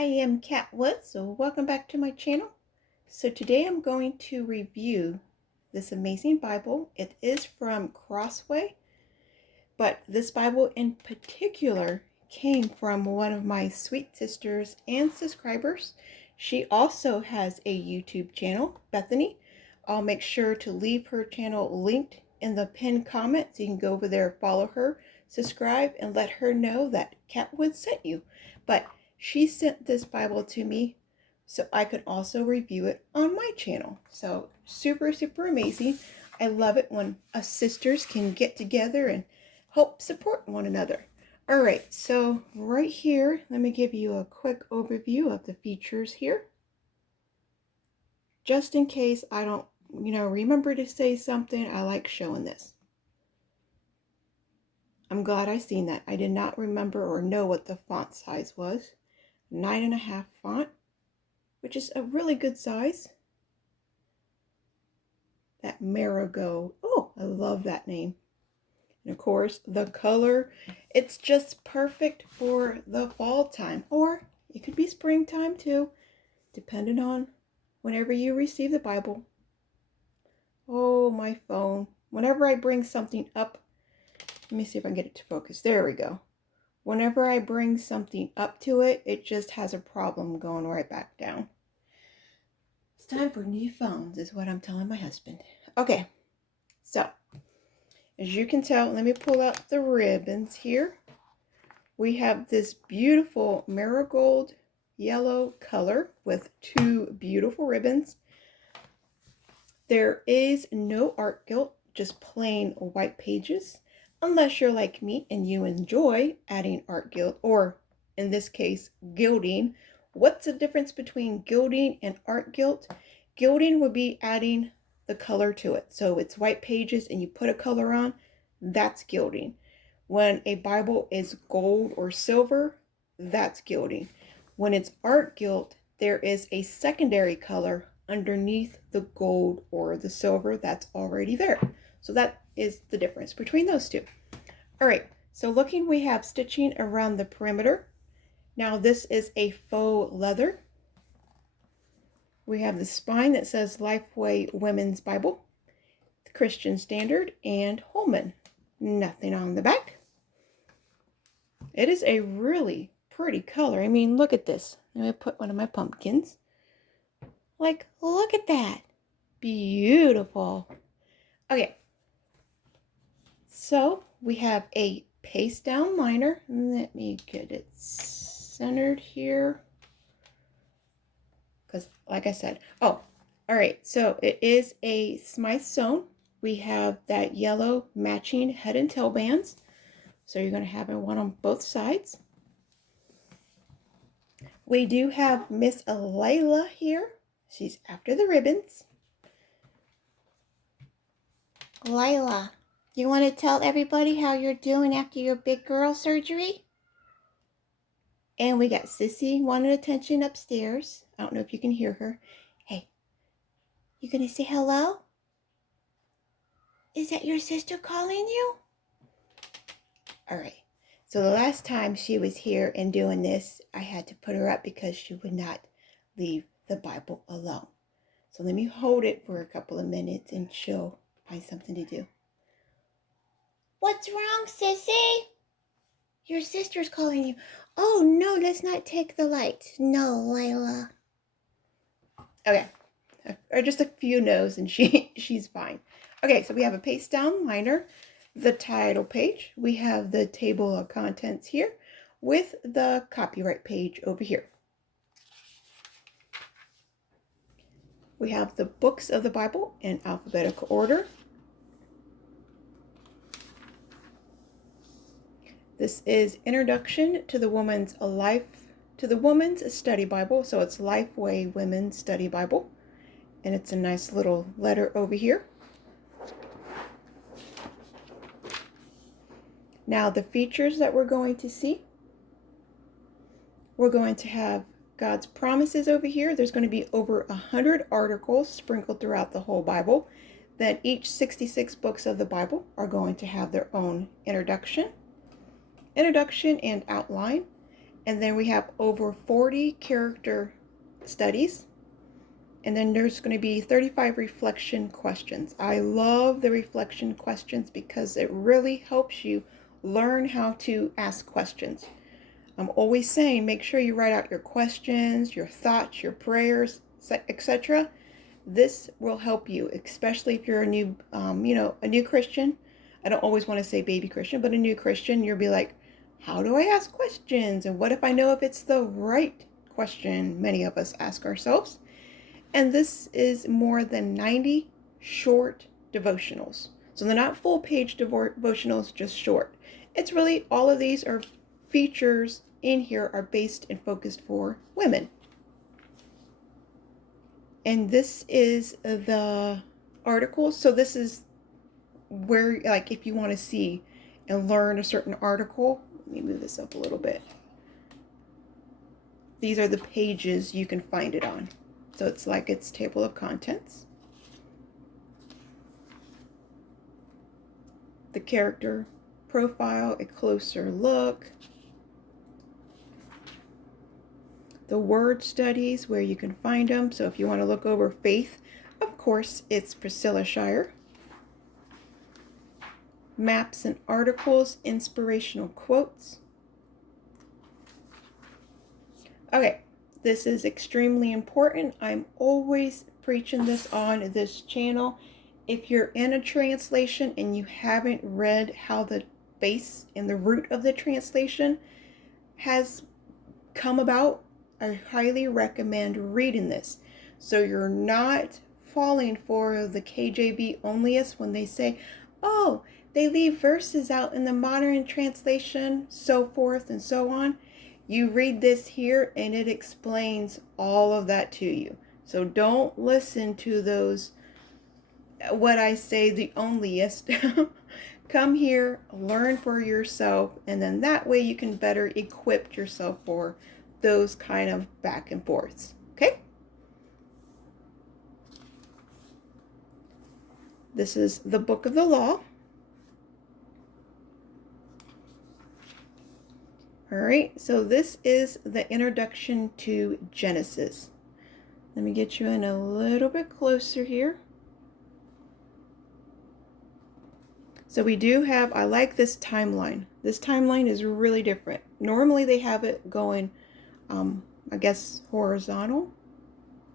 I am Kat Woods, so welcome back to my channel. So today I'm going to review this amazing Bible. It is from Crossway, but this Bible in particular came from one of my sweet sisters and subscribers. She also has a YouTube channel, Bethany. I'll make sure to leave her channel linked in the pinned comment so you can go over there, follow her, subscribe, and let her know that Kat Woods sent you. But she sent this Bible to me so I could also review it on my channel. So super, super amazing. I love it when us sisters can get together and help support one another. All right, so right here, let me give you a quick overview of the features here. Just in case I don't, remember to say something, I like showing this. I'm glad I seen that. I did not remember or know what the font size was. 9.5 font, which is a really good size. That Marigold. Oh, I love that name. And of course, the color, it's just perfect for the fall time, or it could be springtime too, depending on whenever you receive the Bible. Oh, my phone. Whenever I bring something up, let me see if I can get it to focus. There we go. Whenever I bring something up to it, it just has a problem going right back down. It's time for new phones, is what I'm telling my husband. Okay, so as you can tell, let me pull out the ribbons here. We have this beautiful marigold yellow color with two beautiful ribbons. There is no art gilt, just plain white pages, unless you're like me and you enjoy adding art gilt, or in this case, gilding. What's the difference between gilding and art gilt? Gilding would be adding the color to it. So it's white pages and you put a color on, that's gilding. When a Bible is gold or silver, that's gilding. When it's art gilt, there is a secondary color underneath the gold or the silver that's already there. So that is the difference between those two. All right, so looking, we have stitching around the perimeter. Now this is a faux leather. We have the spine that says Lifeway Women's Bible, the Christian Standard, and Holman. Nothing on the back. It is a really pretty color. I mean, look at this. Let me put one of my pumpkins. Like, look at that. Beautiful. Okay. So we have a paste down liner. Let me get it centered here. Because like I said, all right. So it is a Smythe sewn. We have that yellow matching head and tail bands. So you're going to have one on both sides. We do have Miss Layla here. She's after the ribbons. Layla, you want to tell everybody how you're doing after your big girl surgery? And we got Sissy wanting attention upstairs. I don't know if you can hear her. Hey, you going to say hello? Is that your sister calling you? All right. So the last time she was here and doing this, I had to put her up because she would not leave the Bible alone. So let me hold it for a couple of minutes and she'll find something to do. What's wrong, Sissy? Your sister's calling you. Oh, no, let's not take the light. No, Layla. Okay. Or just a few no's and she's fine. Okay, so we have a paste down liner, the title page. We have the table of contents here with the copyright page over here. We have the books of the Bible in alphabetical order. This is Introduction to the Woman's Study Bible. So it's Lifeway Women's Study Bible. And it's a nice little letter over here. Now the features that we're going to see. We're going to have God's promises over here. There's going to be over 100 articles sprinkled throughout the whole Bible. Then each 66 books of the Bible are going to have their own introduction and outline. And then we have over 40 character studies. And then there's going to be 35 reflection questions. I love the reflection questions because it really helps you learn how to ask questions. I'm always saying make sure you write out your questions, your thoughts, your prayers, etc. This will help you, especially if you're a new, a new Christian. I don't always want to say baby Christian, but a new Christian, you'll be like, how do I ask questions? And what if I know if it's the right question? Many of us ask ourselves. And this is more than 90 short devotionals. So they're not full page devotionals, just short. It's really, all of these are features in here are based and focused for women. And this is the article. So this is where, like, if you want to see and learn a certain article, let me move this up a little bit. These are the pages you can find it on. So it's like its table of contents. The character profile, a closer look. The word studies, where you can find them. So if you want to look over faith, of course, it's Priscilla Shirer. Maps and articles, inspirational quotes. Okay, this is extremely important. I'm always preaching this on this channel. If you're in a translation and you haven't read how the base and the root of the translation has come about, I highly recommend reading this. So you're not falling for the KJV onlyists when they say, oh, they leave verses out in the modern translation, so forth and so on. You read this here and it explains all of that to you. So don't listen to those, what I say, the onlyist. Come here, learn for yourself, and then that way you can better equip yourself for those kind of back and forths. Okay? This is the Book of the Law. All right, so this is the introduction to Genesis. Let me get you in a little bit closer here. So we do have, I like this timeline. This timeline is really different. Normally they have it going, I guess horizontal,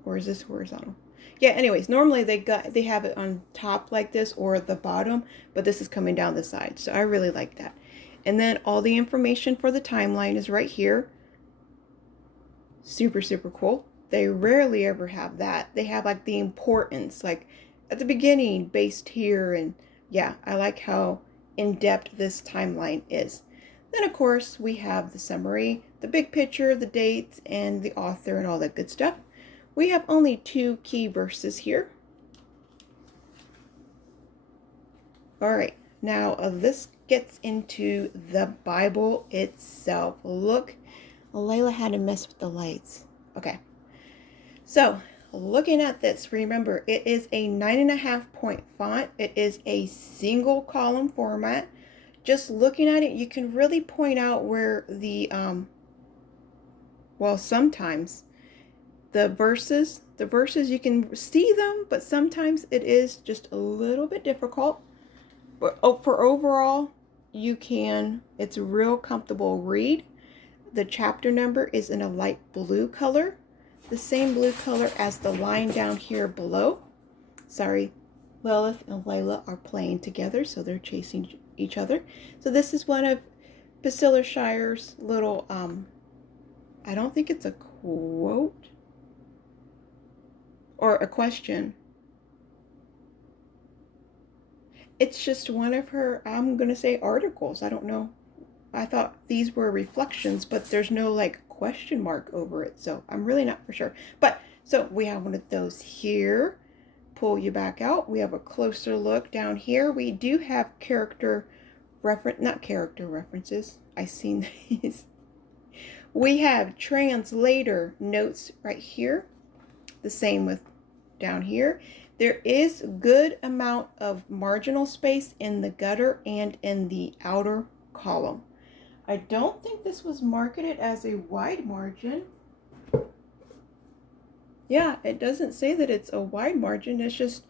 or is this horizontal? Yeah, anyways, normally they have it on top like this or at the bottom, but this is coming down the side. So I really like that. And then all the information for the timeline is right here. Super, super cool. They rarely ever have that. They have like the importance, like at the beginning, based here. And yeah, I like how in-depth this timeline is. Then, of course, we have the summary, the big picture, the dates, and the author, and all that good stuff. We have only 2 key verses here. All right, now this gets into the Bible itself. Look, Layla had to mess with the lights. Okay, so looking at this, remember it is a 9.5 point font. It is a single column format. Just looking at it, you can really point out where the, well, sometimes the verses you can see them, but sometimes it is just a little bit difficult. But for overall, you can, it's a real comfortable read. The chapter number is in a light blue color, the same blue color as the line down here below. Sorry, Lilith and Layla are playing together, so they're chasing each other. So this is one of Priscilla Shirer's little, I don't think it's a quote or a question. It's just one of her, I'm going to say articles. I don't know. I thought these were reflections, but there's no like question mark over it. So I'm really not for sure. But so we have one of those here. Pull you back out. We have a closer look down here. We do have not character references. I've seen these. We have translator notes right here. The same with down here. There is a good amount of marginal space in the gutter and in the outer column. I don't think this was marketed as a wide margin. Yeah, it doesn't say that it's a wide margin. It's just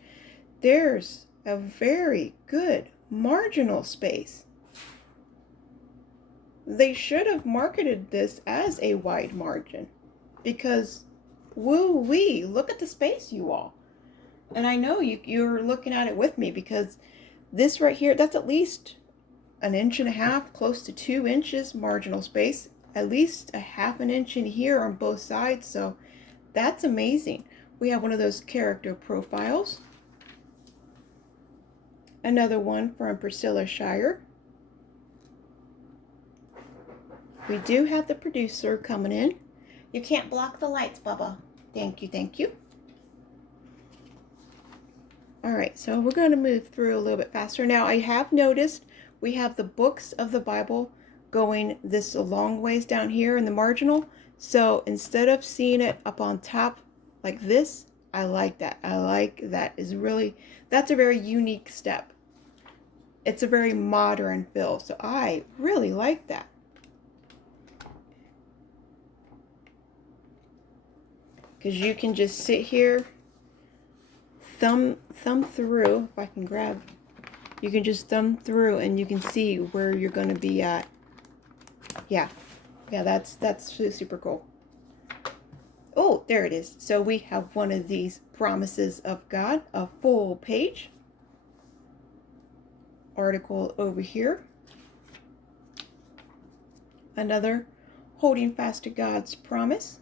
there's a very good marginal space. They should have marketed this as a wide margin because woo-wee, look at the space, you all. And I know you're looking at it with me because this right here, that's at least 1.5 inches, close to 2 inches marginal space, at least a 1/2 inch in here on both sides. So that's amazing. We have one of those character profiles. Another one from Priscilla Shirer. We do have the producer coming in. You can't block the lights, Bubba. Thank you, thank you. All right, so we're going to move through a little bit faster. Now, I have noticed we have the books of the Bible going this a long ways down here in the marginal. So instead of seeing it up on top like this, I like that. I like that. That's a very unique step. It's a very modern feel. So I really like that. Because you can just sit here, thumb through, if I can grab, you can just thumb through and you can see where you're going to be at. Yeah, that's super cool. Oh, there it is. So we have one of these promises of God, a full page article over here. Another holding fast to God's promise.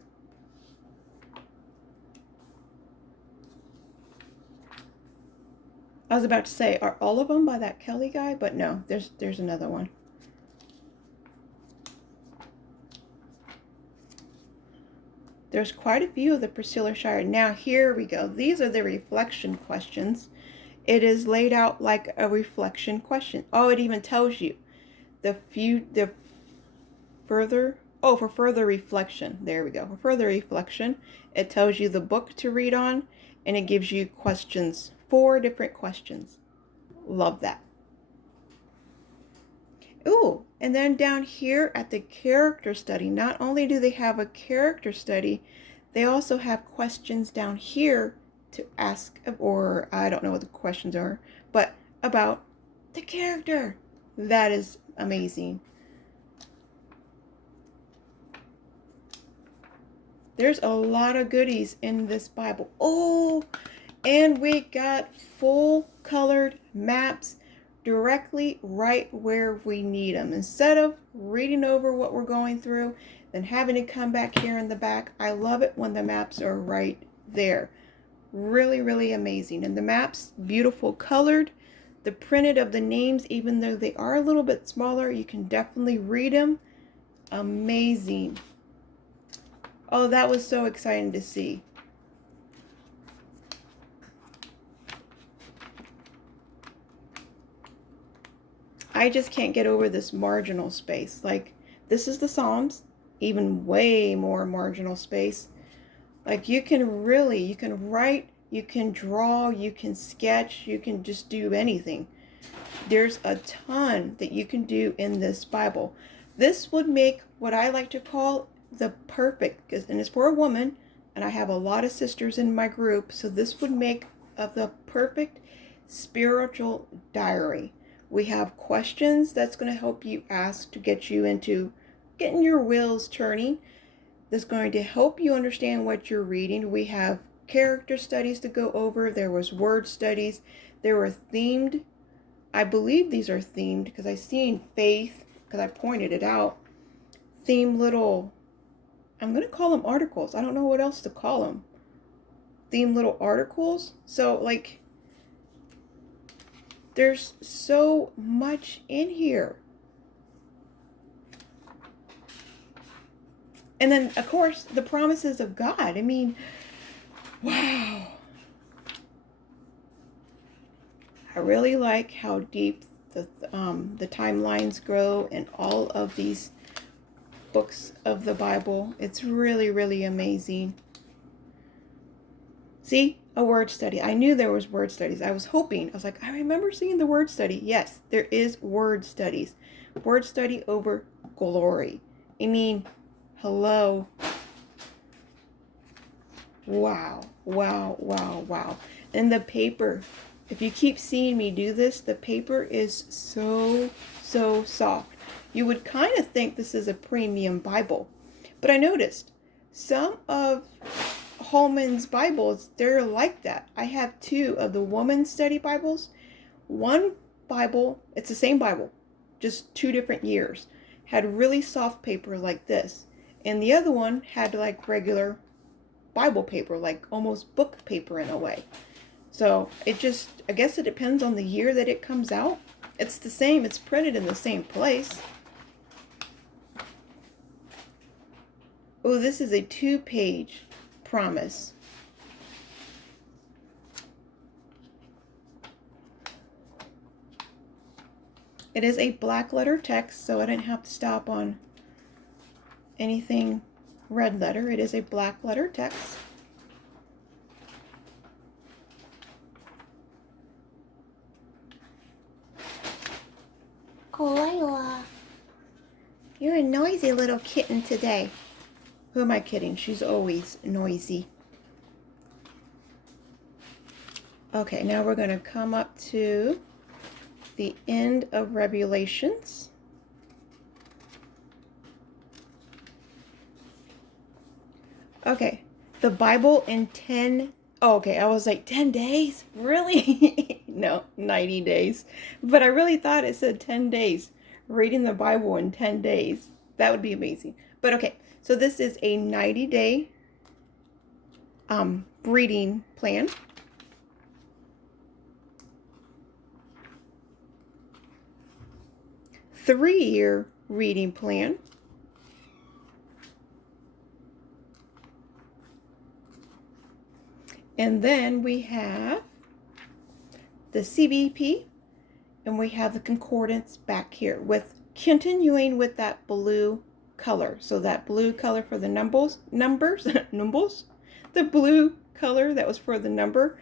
I was about to say, are all of them by that Kelly guy? But no, there's another one. There's quite a few of the Priscilla Shirer. Now here we go. These are the reflection questions. It is laid out like a reflection question. Oh, it even tells you for further reflection. There we go. For further reflection, it tells you the book to read on, and it gives you questions. 4 different questions. Love that. Ooh, and then down here at the character study, not only do they have a character study, they also have questions down here to ask, or I don't know what the questions are, but about the character. That is amazing. There's a lot of goodies in this Bible. Oh, and we got full colored maps directly right where we need them. Instead of reading over what we're going through, then having to come back here in the back, I love it when the maps are right there. Really, really amazing. And the maps, beautiful colored. The printed of the names, even though they are a little bit smaller, you can definitely read them. Amazing. Oh, that was so exciting to see. I just can't get over this marginal space. Like, this is the Psalms, even way more marginal space. Like, you can write, you can draw, you can sketch, you can just do anything. There's a ton that you can do in this Bible. This would make what I like to call the perfect, and it's for a woman, and I have a lot of sisters in my group, so this would make the perfect spiritual diary. We have questions that's going to help you ask to get you into getting your wheels turning. That's going to help you understand what you're reading. We have character studies to go over. There was word studies. There were themed. I believe these are themed because I seen faith, because I pointed it out. Themed little, I'm going to call them articles. I don't know what else to call them. Themed little articles. So, like, there's so much in here. And then, of course, the promises of God. I mean, wow. I really like how deep the timelines grow in all of these books of the Bible. It's really, really amazing. See? A word study. I knew there was word studies. I was hoping. I was like, I remember seeing the word study. Yes, there is word studies. Word study over glory. I mean, hello. Wow, wow, wow, wow. And the paper, if you keep seeing me do this, the paper is so, so soft. You would kind of think this is a premium Bible. But I noticed some of Holman's Bibles, they're like that. I have two of the Woman's Study Bibles. One Bible, it's the same Bible, just 2 different years, had really soft paper like this. And the other one had like regular Bible paper, like almost book paper in a way. So it just, I guess it depends on the year that it comes out. It's the same, it's printed in the same place. Oh, this is a 2-page promise. It is a black letter text, so I didn't have to stop on anything red letter. It is a black letter text. Kalila, you're a noisy little kitten today. Who am I kidding? She's always noisy. Okay, now we're going to come up to the end of Revelations. Okay, the Bible in 10. Oh, okay, I was like 10 days? Really? No, 90 days. But I really thought it said 10 days. Reading the Bible in 10 days. That would be amazing. But okay, so this is a 90-day reading plan. Three-year reading plan. And then we have the CBP, and we have the concordance back here with continuing with that blue color. So that blue color for the numbers, the blue color that was for the number,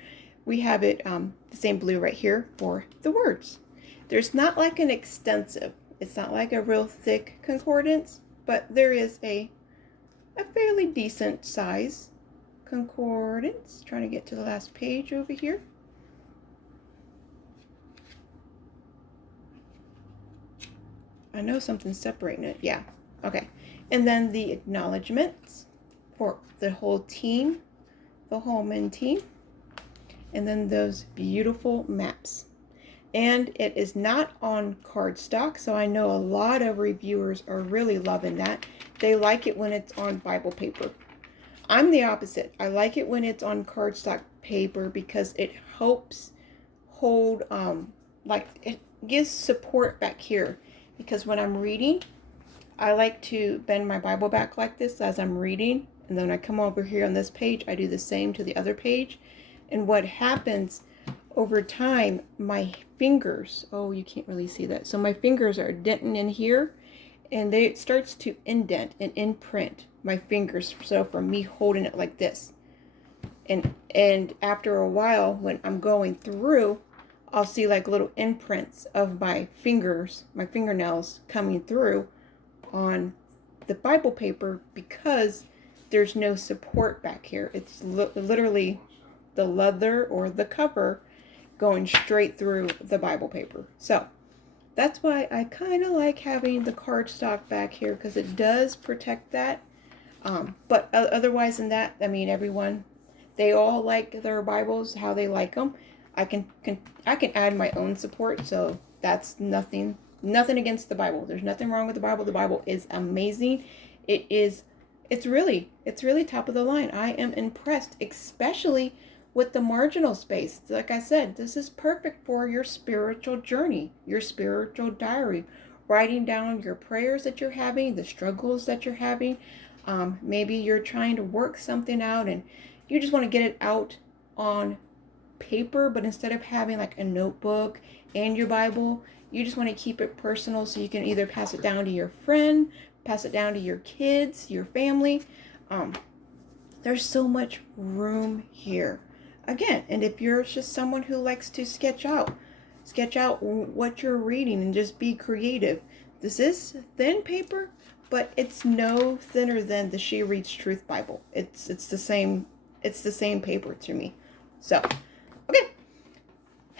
we have it the same blue right here for the words. There's not like an extensive, it's not like a real thick concordance, but there is a fairly decent size concordance. Trying to get to the last page over here. I know something's separating it. Yeah. Okay. And then the acknowledgments for the whole team, the Holman team. And then those beautiful maps. And it is not on cardstock, so I know a lot of reviewers are really loving that. They like it when it's on Bible paper. I'm the opposite. I like it when it's on cardstock paper because it helps hold, like it gives support back here. Because when I'm reading, I like to bend my Bible back like this as I'm reading. And then when I come over here on this page, I do the same to the other page. And what happens over time, my fingers, oh, you can't really see that. So my fingers are denting in here, and it starts to indent and imprint my fingers. So from me holding it like this. And after a while, when I'm going through, I'll see like little imprints of my fingers, my fingernails coming through on the Bible paper because there's no support back here. It's literally the leather or the cover going straight through the Bible paper. So that's why I kind of like having the cardstock back here because it does protect that. But otherwise than that, I mean, everyone, they all like their Bibles how they like them. I can add my own support, so that's nothing against the Bible. There's nothing wrong with the Bible. The Bible is amazing. It's really top of the line. I am impressed, especially with the marginal space. Like I said, this is perfect for your spiritual journey, your spiritual diary, writing down your prayers that you're having, the struggles that you're having. Maybe you're trying to work something out and you just want to get it out on paper, but instead of having like a notebook and your Bible, you just want to keep it personal so you can either pass it down to your friend, pass it down to your kids, your family. There's so much room here. Again, and if you're just someone who likes to sketch out what you're reading and just be creative, This is thin paper, but it's no thinner than the She Reads Truth Bible. It's the same paper to me. So, okay.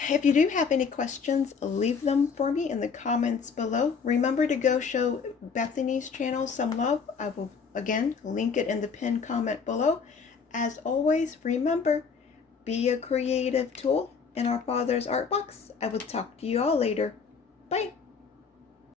If you do have any questions, leave them for me in the comments below. Remember to go show Bethany's channel some love. I will, again, link it in the pinned comment below. As always, remember, be a creative tool in our Father's art box. I will talk to you all later. Bye.